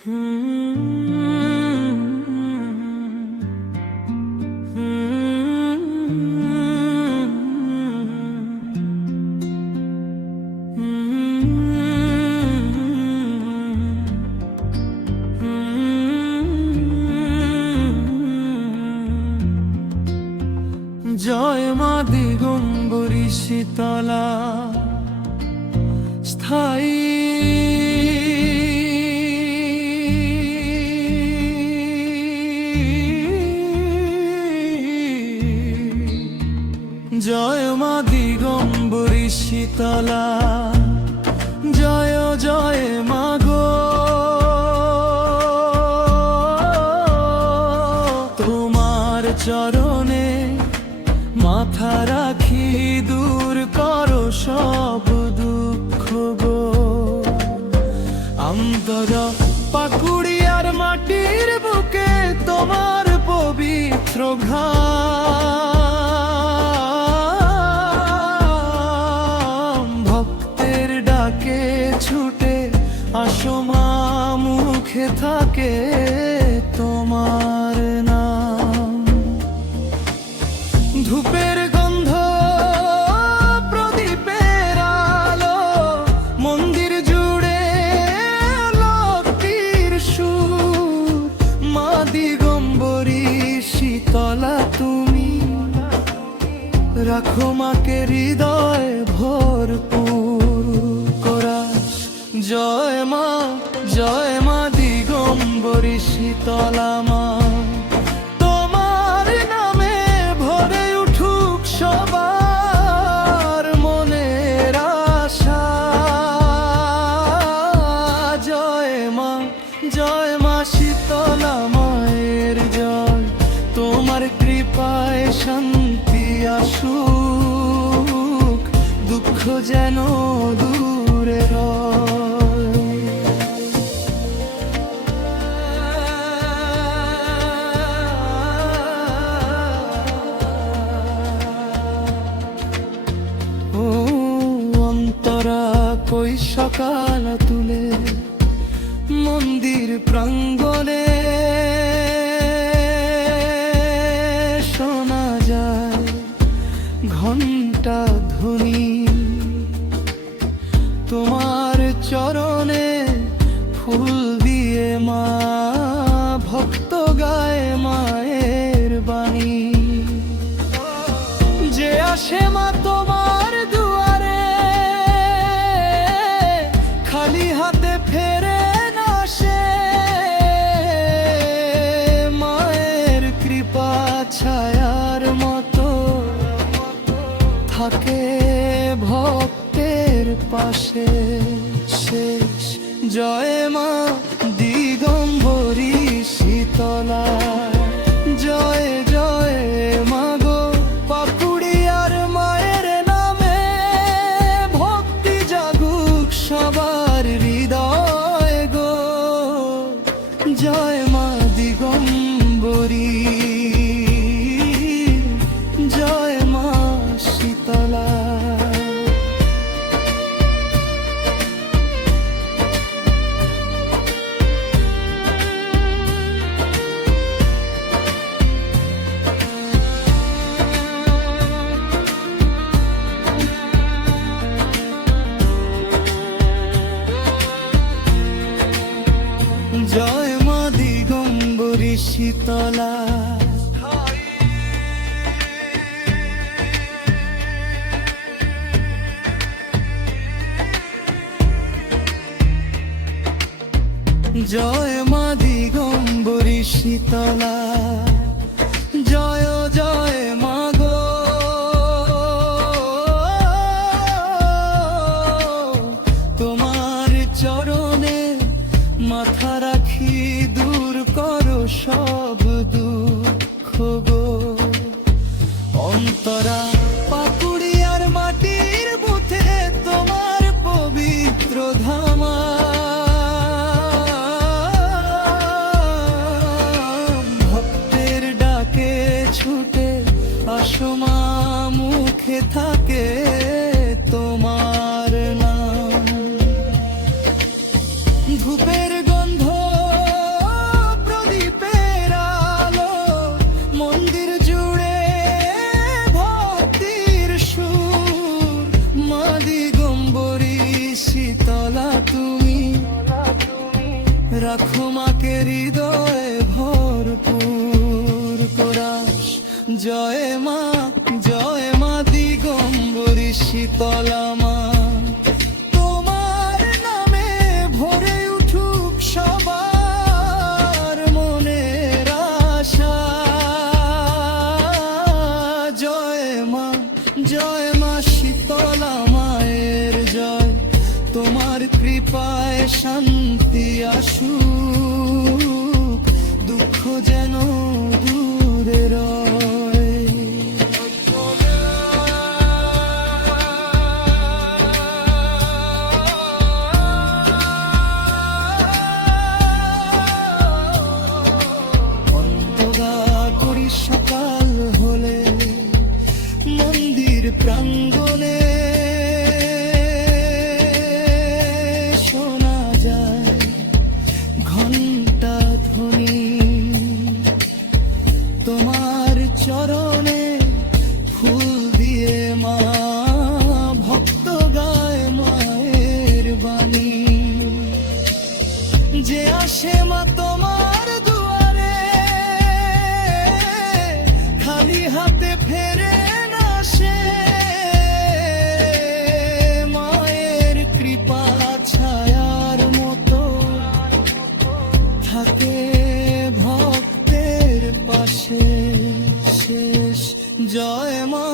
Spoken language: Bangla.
জয় মা দিগম্বরী শীতলা স্থায়ী জয় মা দিগম্বরী শীতলা জয় জয় মা গো তোমার চরণে মাথা রাখি দূর করো সব দুঃখ গো অন্তর পাকুড়িয়ার মাটির বুকে তোমার পবিত্র ঘাম ভক্তের ডাকে ছুটে আসো মা মুখে থাকে তোমার নাম ধূপের গন্ধ প্রদীপের আলো মন্দির জুড়ে লক্ষ্মীর সুর মা দিগম্বরী শীতলা তুমি রাখো মাকে হৃদয় ভরপুর কোরাস জয় মা দিগম্বরী শীতলা মা জয় মা শীতলা মায়ের জয় তোমার কৃপায় শান্তি আসুক দুঃখ যেন দূরে ও অন্তরা কই সকাল তুলে মন্দির প্রাঙ্গণে শোনা যায় ঘণ্টা ধ্বনি তোমার চরণে ফুল দিয়ে মা ভক্ত গায় মায়ের বাণী যে আসে মা তোমার দুয়ারে খালি হাতে ফেরে ছায়ার মতো থাকে ভক্তের পাশে শেষ জয় মা দিগম্বরী শীতলা জয় জয় মা গো পাকুড়িয়ার মায়ের নামে ভক্তি জাগুক সবার হৃদয় গো জয় মা দিগম্বরী জয় মা দিগম্বরী শীতলা জয় মা দিগম্বরী শীতলা জয় জয় মা গো তোমার চরণে মাথা রাখি দূর করো সব দুঃখ গো অন্তরা পাকুড়িয়ার মাটির বুথে তোমার পবিত্র ধামা ভক্ত রাখো মাকে হৃদয়ে ভরপুর কোরাস। জয় মা দিগম্বরী শীতলা মা, তোমার নামে ভরে উঠুক সবার মনের আশা। জয় মা শীতলা মায়ের জয়, তোমার কৃপায় শান্তি আসুক, দুঃখ যেন দূরে রয়। অন্তরা করি সকাল হলে মন্দির প্রাঙ্গণে শোনা যায় ঘণ্টা ধ্বনি। তোমার চরণে ফুল দিয়ে মা ভক্ত গায় মায়ের বাণী। যে আসে মা তোমার দুয়ারে খালি হাতে ফেরে না সে, মায়ের কৃপা ছায়ার মতো থাকে ভক্তের পাশে শেষ। জয় মা